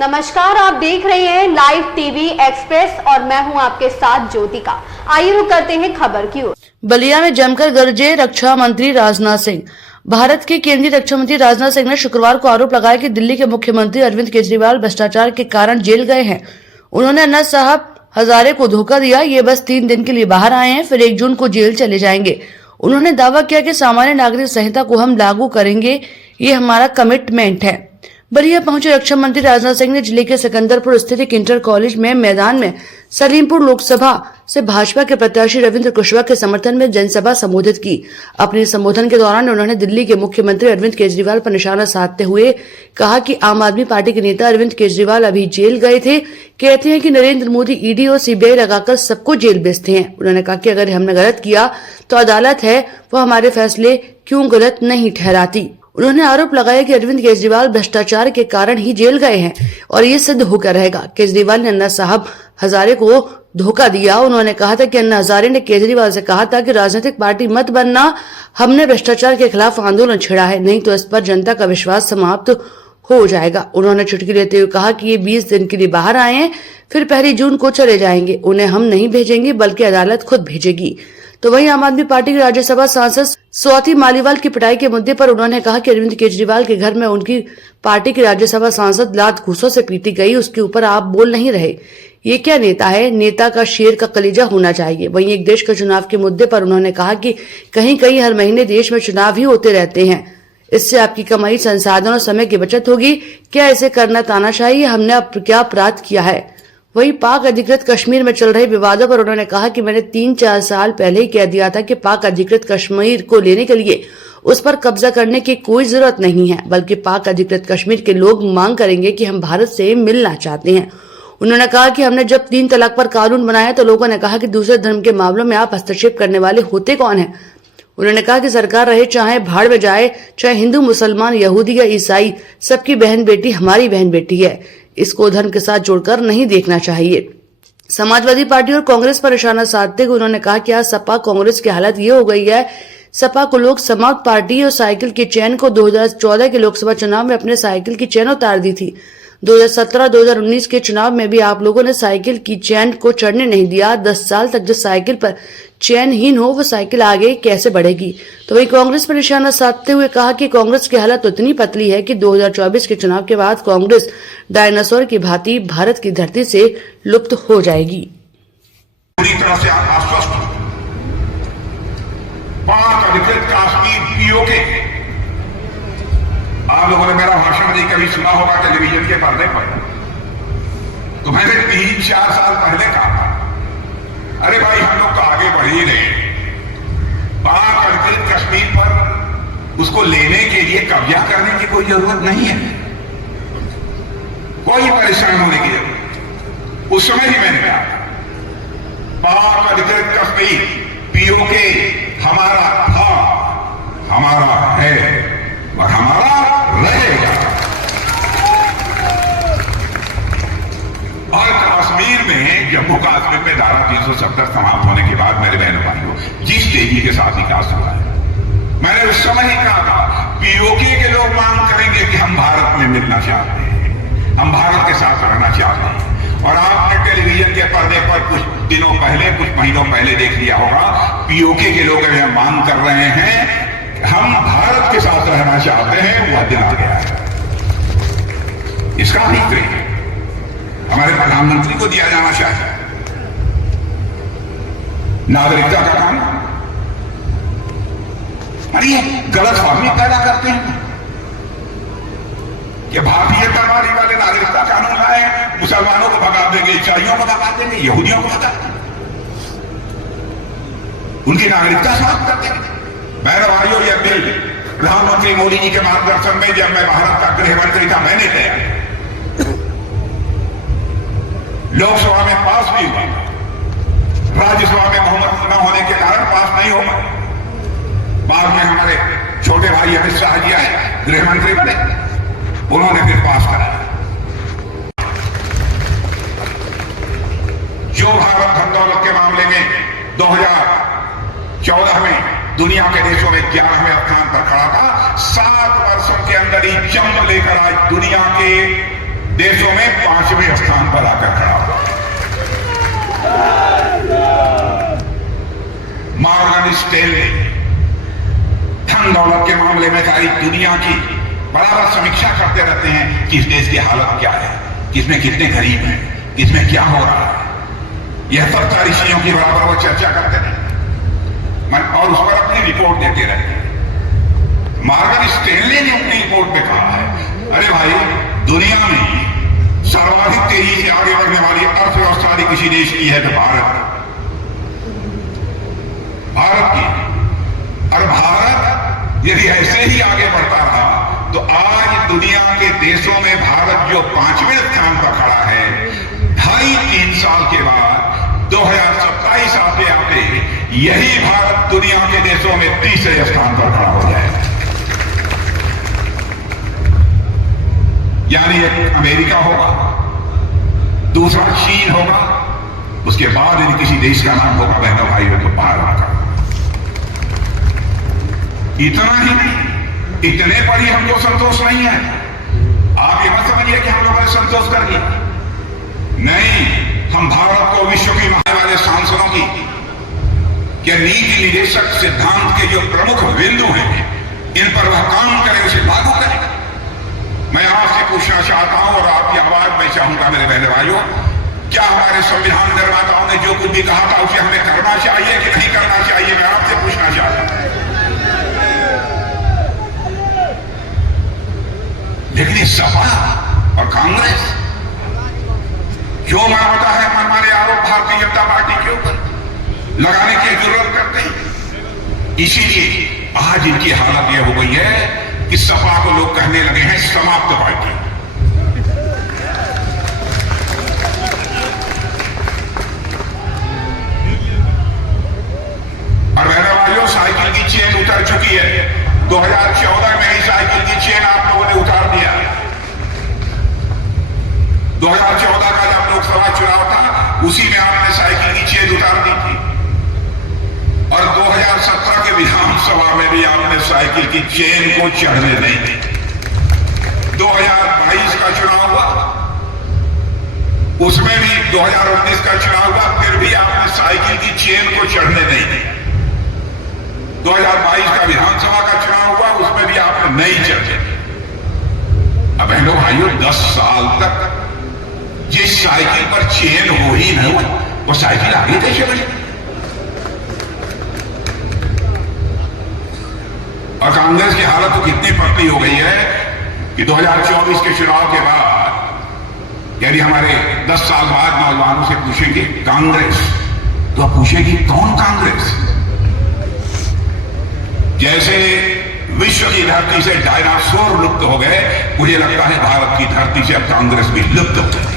नमस्कार, आप देख रहे हैं लाइव टीवी एक्सप्रेस और मैं हूं आपके साथ ज्योतिका। आइए रुक करते हैं खबर की ओर। बलिया में जमकर गरजे रक्षा मंत्री राजनाथ सिंह। भारत के केंद्रीय रक्षा मंत्री राजनाथ सिंह ने शुक्रवार को आरोप लगाया कि दिल्ली के मुख्यमंत्री अरविंद केजरीवाल भ्रष्टाचार के कारण जेल गए हैं। उन्होंने अन्ना साहब हजारे को धोखा दिया, ये बस 3 दिन के लिए बाहर आए हैं, फिर 1 जून को जेल चले जाएंगे। उन्होंने दावा किया कि सामान्य नागरिक संहिता को हम लागू करेंगे, ये हमारा कमिटमेंट है। बलिया पहुंचे रक्षा मंत्री राजनाथ सिंह ने जिले के सिकंदरपुर स्थित एक इंटर कॉलेज में मैदान में सलीमपुर लोकसभा से भाजपा के प्रत्याशी रविंद्र कुशवाहा के समर्थन में जनसभा संबोधित की। अपने संबोधन के दौरान उन्होंने दिल्ली के मुख्यमंत्री अरविंद केजरीवाल पर निशाना साधते हुए कहा कि आम आदमी पार्टी के नेता अरविंद केजरीवाल अभी जेल गए थे। कहते हैं कि नरेंद्र मोदी ईडी और सीबीआई लगाकर सबको जेल भेजते हैं। उन्होंने कहा कि अगर हमने गलत किया तो अदालत है, वो हमारे फैसले क्यों गलत नहीं ठहराती। उन्होंने आरोप लगाया कि अरविंद केजरीवाल भ्रष्टाचार के कारण ही जेल गए हैं और ये सिद्ध होकर रहेगा। केजरीवाल ने अन्ना साहब हजारे को धोखा दिया। उन्होंने कहा था कि अन्ना हजारे ने केजरीवाल से कहा था कि राजनीतिक पार्टी मत बनना, हमने भ्रष्टाचार के खिलाफ आंदोलन छेड़ा है, नहीं तो इस पर जनता का विश्वास समाप्त हो जाएगा। उन्होंने चुटकी लेते हुए कहा कि ये 20 दिन के लिए बाहर आए हैं, फिर 1 जून को चले जाएंगे। उन्हें हम नहीं भेजेंगे बल्कि अदालत खुद भेजेगी। तो वहीं आम आदमी पार्टी के राज्यसभा सांसद स्वाति मालीवाल की पिटाई के मुद्दे पर उन्होंने कहा कि अरविंद केजरीवाल के घर में उनकी पार्टी की राज्यसभा सांसद लात घूसों से पीटी गई, उसके ऊपर आप बोल नहीं रहे। ये क्या नेता है? नेता का शेर का कलेजा होना चाहिए। वहीं एक देश के चुनाव के मुद्दे पर उन्होंने कहा कि कहीं कहीं हर महीने देश में चुनाव ही होते रहते हैं, इससे आपकी कमाई, संसाधन और समय की बचत होगी। क्या इसे करना तानाशाही? हमने अब क्या अपराध किया है? वहीं पाक अधिकृत कश्मीर में चल रहे विवादों पर उन्होंने कहा कि मैंने 3-4 साल पहले ही कह दिया था कि पाक अधिकृत कश्मीर को लेने के लिए उस पर कब्जा करने की कोई जरूरत नहीं है, बल्कि पाक अधिकृत कश्मीर के लोग मांग करेंगे कि हम भारत से मिलना चाहते हैं। उन्होंने कहा कि हमने जब 3 तलाक पर कानून बनाया तो लोगों ने कहा कि दूसरे धर्म के मामलों में आप हस्तक्षेप करने वाले होते कौन है। उन्होंने कहा कि सरकार रहे चाहे भाड़ में जाए, चाहे हिंदू, मुसलमान, यहूदी या ईसाई, सबकी बहन बेटी हमारी बहन बेटी है। इसको धर्म के साथ जोड़कर नहीं देखना चाहिए। समाजवादी पार्टी और कांग्रेस पर निशाना साधते हुए उन्होंने कहा कि आज सपा कांग्रेस की हालत ये हो गई है। सपा को लोग समाप्त पार्टी और साइकिल की चैन को 2014 के लोकसभा चुनाव में अपने साइकिल की चैन उतार दी थी। 2017-2019 के चुनाव में भी आप लोगों ने साइकिल की चैन को चढ़ने नहीं दिया। 10 साल तक जिस साइकिल पर चैनहीन हो वो साइकिल आगे कैसे बढ़ेगी। तो वही कांग्रेस पर निशाना साधते हुए कहा कि कांग्रेस की हालत इतनी पतली है कि 2024 के चुनाव के बाद कांग्रेस डायनासोर की भांति भारत की धरती से लुप्त हो जाएगी। पूरी तरह से आश्वस्त हूं। पाक अधिकृत कश्मीर पीओके, आप लोगों ने मेरा भाषण नहीं कभी सुना होगा टेलीविजन के पर्दे पर, तो मैंने 3-4 साल पहले कहा, अरे भाई हम लोग तो आगे बढ़ ही रहे हैं। पाक अधिकृत कश्मीर पर उसको लेने के लिए कब्जा करने की कोई जरूरत नहीं है, कोई परेशान होने की जरूरत। उस समय ही मैंने कहा पाक अधिकृत कश्मीर पीओके हमारा था, हमारा है और हमारा रहेगा। और कश्मीर में जम्मू कश्मीर में धारा 370 समाप्त होने के बाद मेरे बहनों भाइयों जिस तेजी के साथ विकास हुआ है, मैंने उस समय ही कहा था पीओके के लोग मांग करेंगे कि हम भारत में मिलना चाहते हैं, हम भारत के साथ रहना चाहते हैं। और आपने टेलीविजन के पर्दे पर कुछ दिनो't पहले, कुछ महीनों पहले देख लिया होगा, पीओके के लोग यह मांग कर रहे हैं हम भारत के साथ रहना चाहते हैं। वह दिन आ गया है, इसका अधिकृत हमारे प्रधानमंत्री को दिया जाना चाहिए। नागरिकता का काम, अरे गलतफहमी पैदा करते हैं कि भारतीयतावादी वाले नागरिकता कानून लाए, मुसलमानों को भगा देंगे, ईसाइयों को भगा देंगे, यहूदियों को भगा देंगे, उनकी नागरिकता समाप्त कर देंगे। बहनों भाइयों, यह बिल प्रधानमंत्री मोदी जी के मार्गदर्शन में जब मैं भारत का गृह मंत्री था मैंने लिया, लोकसभा में पास भी हुआ, राज्यसभा में बहुमत न होने के कारण पास नहीं हो पाया। बाद में हमारे छोटे भाई अमित शाह जी आए, गृह मंत्री बने, उन्होंने फिर पास कराया। जो भारत धन दौलत के मामले में 2014 में दुनिया के देशों में 11वें स्थान पर खड़ा था, 7 वर्षों के अंदर ही जंप लेकर आज दुनिया के देशों में 5वें स्थान पर आकर खड़ा हुआ। मॉर्गन स्टैनली धन दौलत के मामले में सारी दुनिया की बराबर समीक्षा करते रहते हैं कि इस देश की हालत क्या है, किसमें कितने गरीब हैं, किसमें क्या हो रहा है। यह सब सारी चीजों की बराबर वो चर्चा करते हैं और उस पर अपनी रिपोर्ट देते रहते हैं। मॉर्गन स्टैनली ने अपनी रिपोर्ट में कहा है, अरे भाई, दुनिया में सर्वाधिक तेजी से आगे बढ़ने वाली अर्थव्यवस्था किसी देश की है तो भारत की। और भारत यदि ऐसे ही आगे बढ़ता रहा तो आज दुनिया के देशों में भारत जो 5वें स्थान पर खड़ा है, 2.5-3 साल के बाद 2027 आते आते यही भारत दुनिया के देशों में 3रे स्थान पर खड़ा हो जाएगा। यानी एक अमेरिका होगा, दूसरा चीन होगा, उसके बाद यदि किसी देश का नाम होगा बहनों भाइयों तो भारत का। इतना ही नहीं, इतने पर ही हमको संतोष नहीं है। आप ये मत समझिए कि हम लोगों ने संतोष कर लिया, नहीं। हम भारत को विश्व की मानने वाले सांसदों की क्या नीति निर्देशक सिद्धांत के जो प्रमुख बिंदु हैं, इन पर वह काम करें, उसे लागू करें। मैं आपसे पूछना चाहता हूं और आपकी आवाज मैं चाहूंगा मेरे बहने भाइयों, क्या हमारे संविधान निर्माताओं ने जो कुछ भी कहा था उसे हमें करना चाहिए कि नहीं करना चाहिए? मैं आपसे पूछना चाहता हूं। लेकिन सपा और कांग्रेस जो मानता है मनमाने आरोप भारतीय जनता पार्टी के ऊपर लगाने की जरूरत करते हैं। इसीलिए आज इनकी हालत यह हो गई है कि सपा को लोग कहने लगे हैं समाप्त पार्टी। और बहने भाइयों, साइकिल की चेन उतर चुकी है। 2014 में ही साइकिल की चेन आप लोगों ने उतार दिया। 2014 का जब लोकसभा चुनाव था उसी में आपने साइकिल की चेन उतार दी थी, और 2017 के विधानसभा में भी आपने साइकिल की चेन को चढ़ने नहीं दी। 2022 का चुनाव हुआ, उसमें भी 2019 का चुनाव हुआ, फिर भी आपने साइकिल की चेन को चढ़ने नहीं दी। 2022 का विधानसभा का चुनाव हुआ, उसमें भी आपने नहीं चढ़े। अब बहनों भाइयों, 10 साल तक जिस साइकिल पर चेन हो ही नहीं वो साइकिल आगे कैसे बढ़ी? और कांग्रेस की हालत तो कितनी पतली हो गई है कि 2024 के चुनाव के बाद यदि हमारे 10 साल बाद नौजवानों से पूछेंगे कांग्रेस, तो आप पूछेंगे कौन कांग्रेस? जैसे विश्व की धरती से डायनासोर लुप्त हो गए, मुझे लगता है भारत की धरती से अब कांग्रेस भी लुप्त हो गई।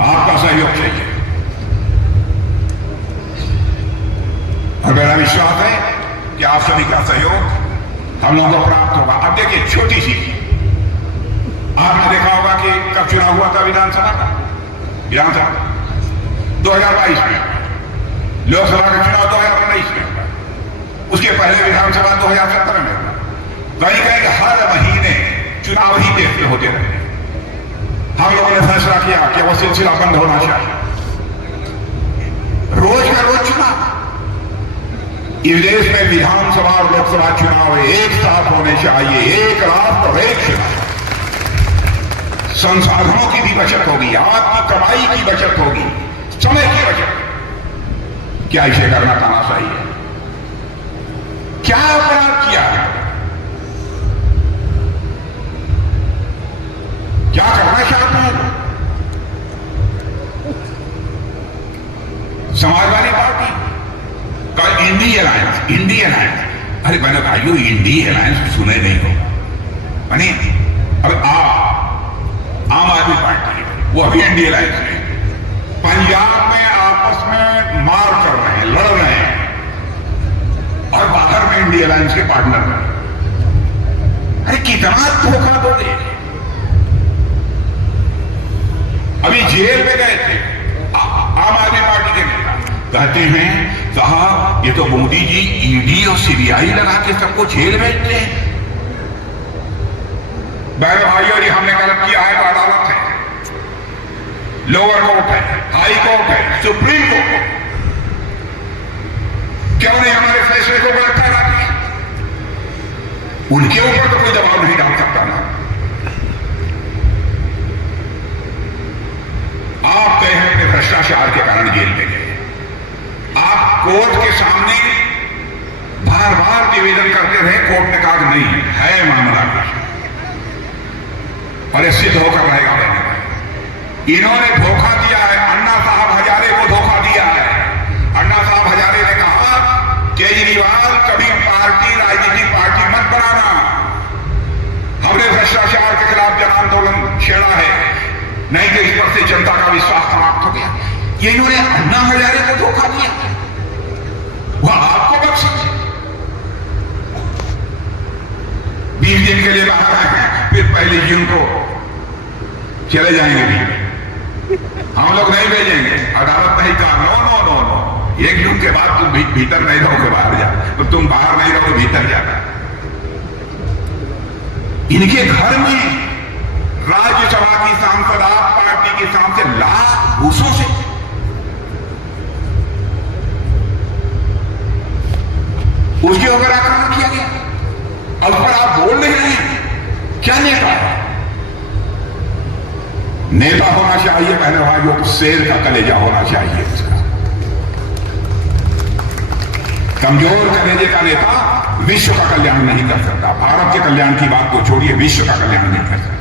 आपका सहयोग चाहिए और मेरा विश्वास है कि आप सभी का सहयोग हम लोगों को प्राप्त होगा। अब देखिए, छोटी सी आपने देखा होगा कि कब चुनाव हुआ था विधानसभा का? विधानसभा 2022 में, लोकसभा का चुनाव 2019 में हुआ, उसके पहले विधानसभा 2017 में हुआ। कहीं कहीं हर महीने चुनाव ही देश में होते रहे। हम लोगों ने फैसला किया कि वो सिलसिला बंद होना चाहिए। रोज का रोज चुनाव, इस देश में विधानसभा और लोकसभा चुनाव एक साथ होने चाहिए, एक रात और एक चुनाव। संसाधनों की भी बचत होगी, आपकी कमाई की बचत होगी, समय की बचत। क्या इसे करना तानाशाही है? क्या अपराध किया है? क्या करना चाहते हैं? समाजवादी पार्टी का इंडिया अलायंस, अरे मैंने भाइयों इंडी अलायंस सुने नहीं हो। यानी अब आम आदमी पार्टी है, वो अभी इंडी अलायंस है। पंजाब में आपस में मार कर रहे हैं, लड़ रहे हैं, और बाहर में इंडी अलायंस के पार्टनर हैं। अरे कितना धोखा दोगे? अभी जेल में गए थे आम आदमी पार्टी के नेता, कहते हैं साहब ये तो मोदी जी ईडी और सीबीआई लगा के सबको जेल भेजते हैं। बहन भाइयों, ये हमने गलत किया है तो अदालत है, लोअर कोर्ट है, हाई कोर्ट है, सुप्रीम कोर्ट है। क्यों नहीं हमारे फैसले को गलत ठहरा दिया? उनके ऊपर तो कोई दबाव नहीं डाल सकता ना। आप गए हैं कि भ्रष्टाचार के कारण जेल में गए, आप कोर्ट के सामने बार बार निवेदन करते रहे, कोर्ट ने कहा नहीं है मामला कुछ, और ये सिद्ध होकर रहेगा। इन्होंने धोखा दिया है, अन्ना साहब हजारे को धोखा दिया है। अन्ना साहब हजारे ने कहा केजरीवाल कभी पार्टी राजनीतिक पार्टी मत बनाना, हमने भ्रष्टाचार के खिलाफ जन आंदोलन छेड़ा है, नहीं तो इस पर से जनता का विश्वास समाप्त हो गया। ये इन्होंने अन्ना हजारे को धोखा दिया, वह आपको बख्श 20 दिन के लिए बाहर आए हैं, फिर पहली जून को चले जाएंगे भी, हम लोग नहीं भेजेंगे। अदालत नहीं कहा नो नो नो नो, 1 जून के बाद तुम भीतर नहीं रहोगे, बाहर जा, तो तुम बाहर नहीं रहोगे, भीतर जाना। इनके घर में राज्यसभा की सांसद आप पार्टी के सांसद लाख घूसों से उसके ऊपर आक्रमण किया गया, अब पर आप बोल रहे हैं क्या नेता है? नेता होना चाहिए बहने भाइयों तो शेर का कलेजा होना चाहिए उसका। कमजोर कलेजे का नेता विश्व का कल्याण नहीं कर सकता। भारत के कल्याण की बात तो छोड़िए, विश्व का कल्याण नहीं कर सकता।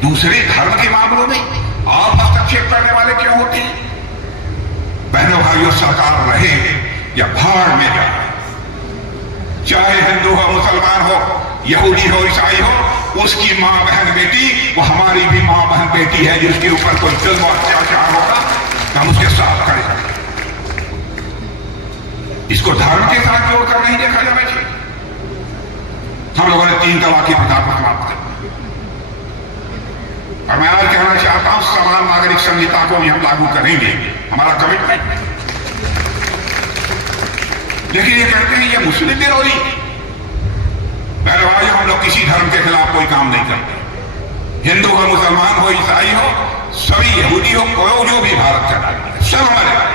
दूसरे धर्म के मामलों में आप हस्तक्षेप करने वाले क्यों होते हैं? बहनों भाइयों, सरकार रहे या भाड़ में जाए, चाहे हिंदू हो, मुसलमान हो, यहूदी हो, ईसाई हो, उसकी मां बहन बेटी वो हमारी भी मां बहन बेटी है। जिसके ऊपर कोई जुल्म और अत्याचार होगा हम उसके साथ खड़े हैं। इसको धर्म के साथ जोड़कर नहीं देखा जाना चाहिए। हम लोगों ने 3 तलाक की प्रथा को समाप्त कर, और मैं आज कहना चाहता हूं समान नागरिक संहिता को हम लागू करेंगे, हमारा कमिटमेंट। लेकिन ये कहते हैं ये मुस्लिम विरोधी। मेरे भाइयों, हम लोग किसी धर्म के खिलाफ कोई काम नहीं करते। हिंदू हो, मुसलमान हो, ईसाई हो, सभी यहूदी हो, कोई जो भी भारत का नागरिक है, सब हमारे भाई।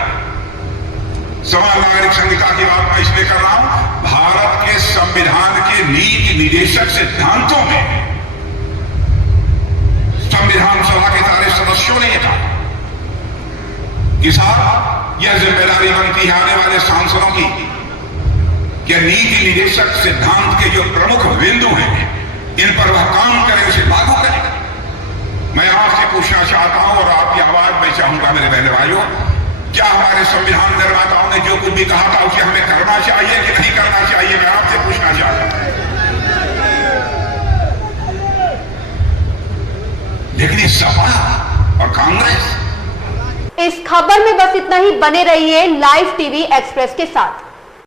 समान नागरिक संहिता की बात मैं इसलिए कर रहा हूं, भारत के संविधान के नीति निर्देशक सिद्धांतों में संविधान सभा के सारे सदस्यों ने कहा कि साहब यह जिम्मेदारी बनती है आने वाले सांसदों की, यह नीति निर्देशक सिद्धांत के जो प्रमुख बिंदु हैं इन पर वह काम करें, उसे लागू करें। मैं आपसे पूछना चाहता हूं और आपकी आवाज में चाहूंगा मेरे बहने भाइयों, क्या हमारे संविधान निर्माताओं ने जो कुछ भी कहा था उसे हमें करना चाहिए कि नहीं करना चाहिए? मैं आपसे पूछना चाहता हूं। लेकिन ये सपा और कांग्रेस। इस खबर में बस इतना ही। बने रहिए लाइव टीवी एक्सप्रेस के साथ।